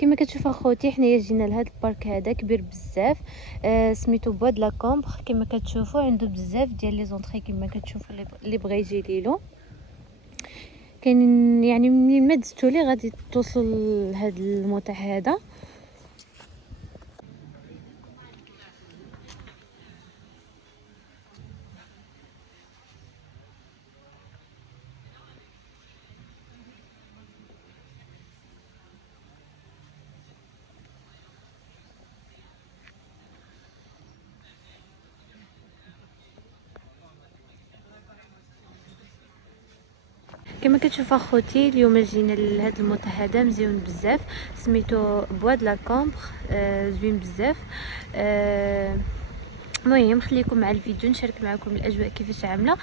كما كتشوف اخوتي حنايا جينا لهاد البارك هذا كبير بزاف. سميتو بوا د لا كومبر. كما كتشوفوا عنده بزاف ديال لي زونطري كما كتشوفوا اللي بغى يجي ليلو. كاينين يعني منين ما دزتو ليه غادي توصلوا لهاد المتاح هذا. كما كتشوف اخوتي اليوم جينا لهاد المتاح هذا مزيون بزاف. سميتو بوا د لا كومبر. زوين بزاف. المهم خليكم مع الفيديو نشارك معكم الاجواء كيفاش عامله.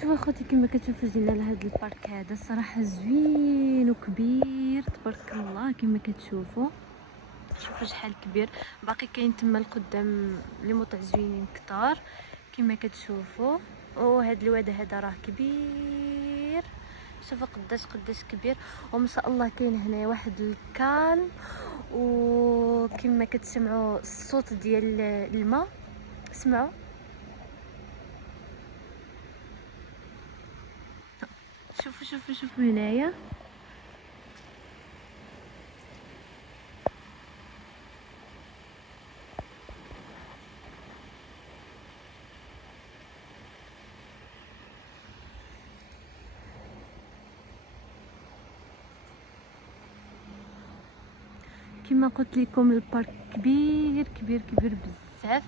شوفوا اخوتي كما كتشوفوا جينا لهاد البارك هذا الصراحه زوين وكبير تبارك الله. كما كتشوفوا شوفوا شحال كبير. باقي كاين تما القدام لي موطع زوينين كتار كما كتشوفوا. وهاد الواد هذا راه كبير. شوفوا قداش كبير. وما شاء الله كاين هنا واحد الكالم. وكما كتسمعوا الصوت ديال الماء. سمعوا شوفوا هنايا. كما قلت لكم البارك كبير بزاف.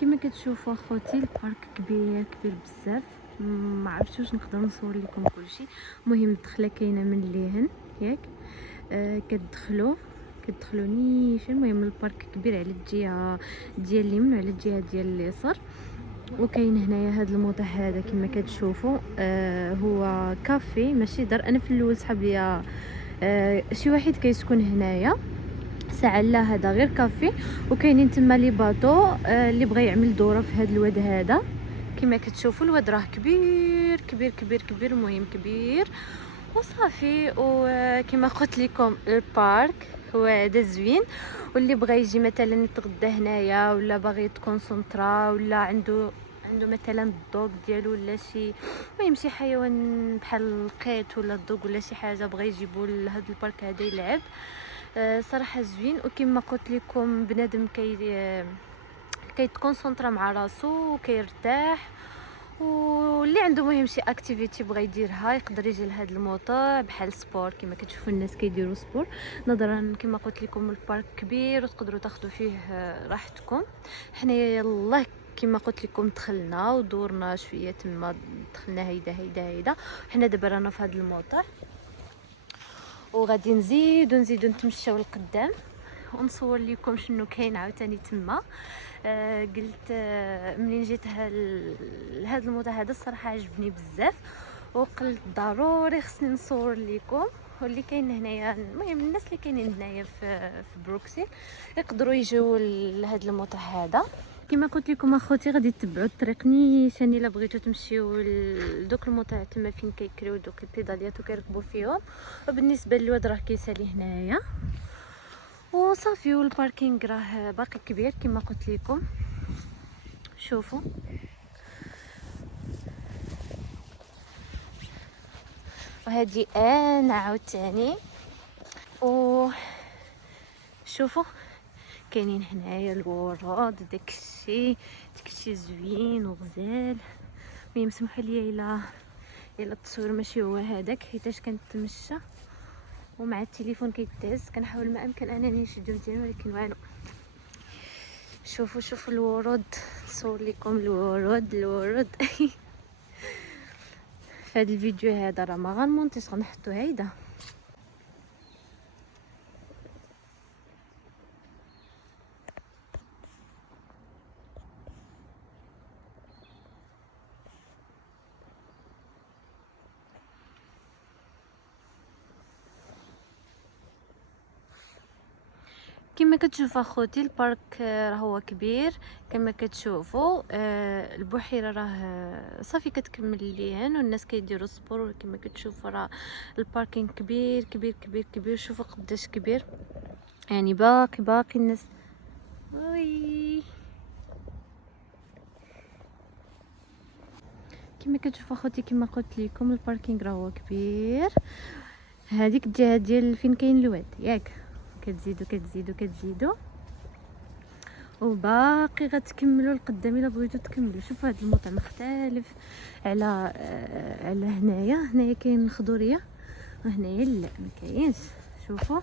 كما كتشوفوا اخوتي البارك كبير بزاف. ما عرفتش واش نقدر نصور لكم كلشي. المهم الدخله كاينه من اللهن ياك. كتدخلوا نيشان. المهم البارك كبير على الجهه ديال اليمين وعلى الجهه ديال اليسار. وكاين هنايا هذا الموضع هذا كما كتشوفوا. هو كافي ماشي دار. انا في الاول صحاب ليا شي واحد كيسكن هنايا ساعه لا هذا غير كافي. وكاينين تما لي باطو اللي بغى يعمل دوره في هذا الواد هذا. كما كتشوفوا الواد راه كبير كبير كبير كبير، المهم كبير وصافي. وكما قلت لكم البارك هو هذا زوين، واللي بغى يجي مثلا يتغدى هنايا ولا باغي يتكونسونطرا ولا عنده مثلا الدوق ديالو ولا شي المهم شي حيوان بحال القيط ولا الدوق ولا شي حاجه بغى يجيبوا لهذا البارك هذا يلعب. صراحه زوين. وكما قلت لكم بنادم كيتكونسونطرا مع راسو وكيرتاح، واللي عنده مهم شي اكتيفيتي بغى يديرها يقدر يجي لهذا الموضوع بحال سبور. كما كتشوفوا الناس كيديروا سبور، نظرا كما قلت لكم البارك كبير وتقدروا تاخذوا فيه راحتكم. حنايا يلاه كما قلت لكم دخلنا ودورنا شويه تما، دخلنا هيدا حنا دابا رانا في هذا الموضوع وغادي نزيدو نتمشاو لقدام ونصور لكم شنو كاين عاوتاني تما. قلت منين جيت لهذا الموضوع هذا الصراحه عجبني بزاف، وقلت ضروري خصني نصور لكم. واللي كاين هنايا المهم الناس اللي كاينين هنايا في بروكسل يقدروا يجيو لهذا الموضوع هذا. كما قلت لكم اخوتي غادي تتبعوا الطريق نيشان الا بغيتو تمشيو لدوك الموطع تما فين كيكريو دوك البيداليات وكيركبوا فيهم. وبالنسبه للواد راه كيسالي هنايا وصافي. والباركينغ راه باقي كبير كما قلت لكم. شوفوا وهذه انا عاوتاني. و شوفوا كاينين هنايا الورود داكشي زوين وغزال. المهم سمحوا لي الا التصوير ماشي هو هذاك حيتاش كنتمشى ومع التليفون كيتهز، كنحاول ما امكن انني نشدو مزيان ولكن والو. شوفوا الورود، نصور لكم الورود في هذا الفيديو هذا راه ما غنمونتيش غنحطو هيدا. كما كتشوف اخوتي البارك راه هو كبير كما كتشوفوا. البحيره راه صافي كتكمل ليهن والناس كيديروا سبور. كما كتشوفوا راه الباركينغ كبير كبير كبير كبير. شوفوا قداش كبير، يعني باقي الناس. وي كما كتشوفوا اخوتي كما قلت لكم الباركينغ راه هو كبير. هذيك الجهه ديال فين كاين الواد ياك كتزيدوا وباقي غتكملوا لقدام الا بغيتو تكملوا. شوفوا هذا الموطع مختلف على هنايا كاين الخضوريه وهنايا لا ما كاينش. شوفوا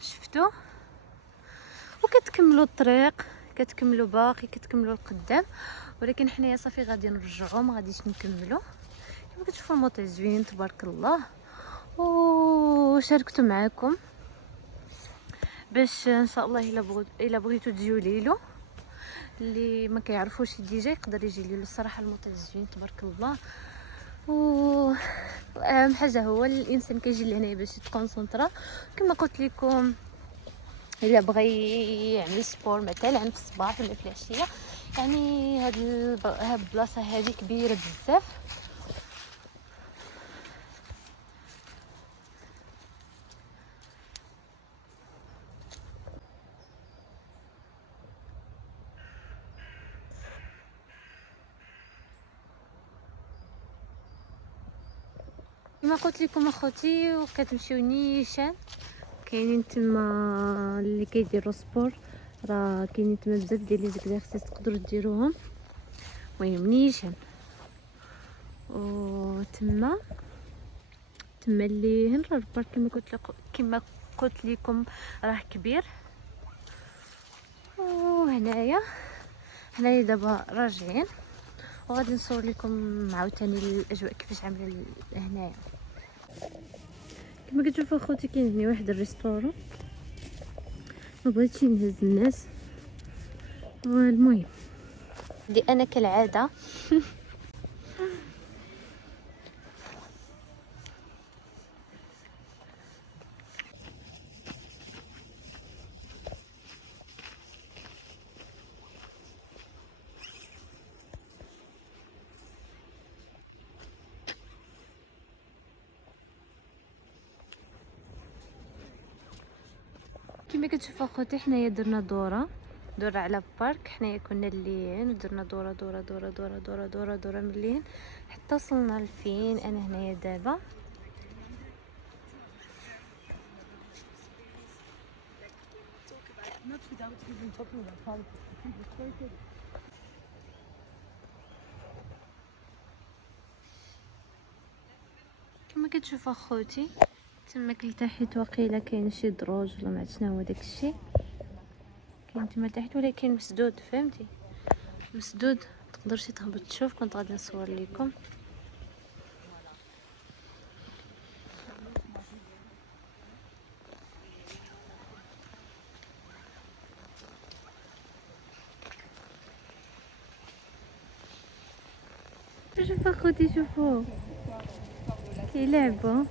شفتوا وكتكملوا الطريق كتكملوا لقدام. ولكن حنايا صافي غادي نرجعوا ما غاديش نكملوا. كما كتشوفوا الموطع زوين تبارك الله. وشاركته معاكم باش ان شاء الله الا بغيتو تجيو ليلو. اللي ما كيعرفوش ديجا يقدر يجي ليلو. الصراحه الموطع زوين تبارك الله. واهم حاجه هو الانسان كيجي لهنايا باش يتكونسونطرا. كما قلت لكم الا بغى يعمل سبور مثلا في الصباح ولا في العشيه، يعني هاد البلاصه هذه كبيره بزاف. كما قلت لكم اخوتي وكتمشيو نيشان كاينين تما اللي كيديروا سبور. راه كاينين تما بزاف ديال لي زيكزارسيس تقدروا ديروهم. المهم نيشان وتما اللي هنا راه البارك كما قلت لكم راه كبير. وهنايا حنايا دابا راجعين وغادي نصور لكم عاوتاني الاجواء كيفاش عامله هنايا. كما كتشوفوا اخوتي كاين هنا واحد الريستورون ما بغيتش نهز الناس. والمهم دي انا كالعاده كما كتشوفوا اخوتي، حنايا درنا دوره على بارك. حنايا كنا اللين ودرنا دوره دوره دوره دوره دوره دوره دوره من اللين حتى وصلنا لفين انا هنايا دابا. كما كتشوفوا اخوتي تماك لتحت واقيلا كاين شي دروج ولا ما عرفت شنو هو داكشي كاين تما تحت، ولكن مسدود فهمتي، مسدود تقدرش تهبط تشوف. كنت غادي نصور لكم. شوف اخوتي، شوفوا كيلعبوا.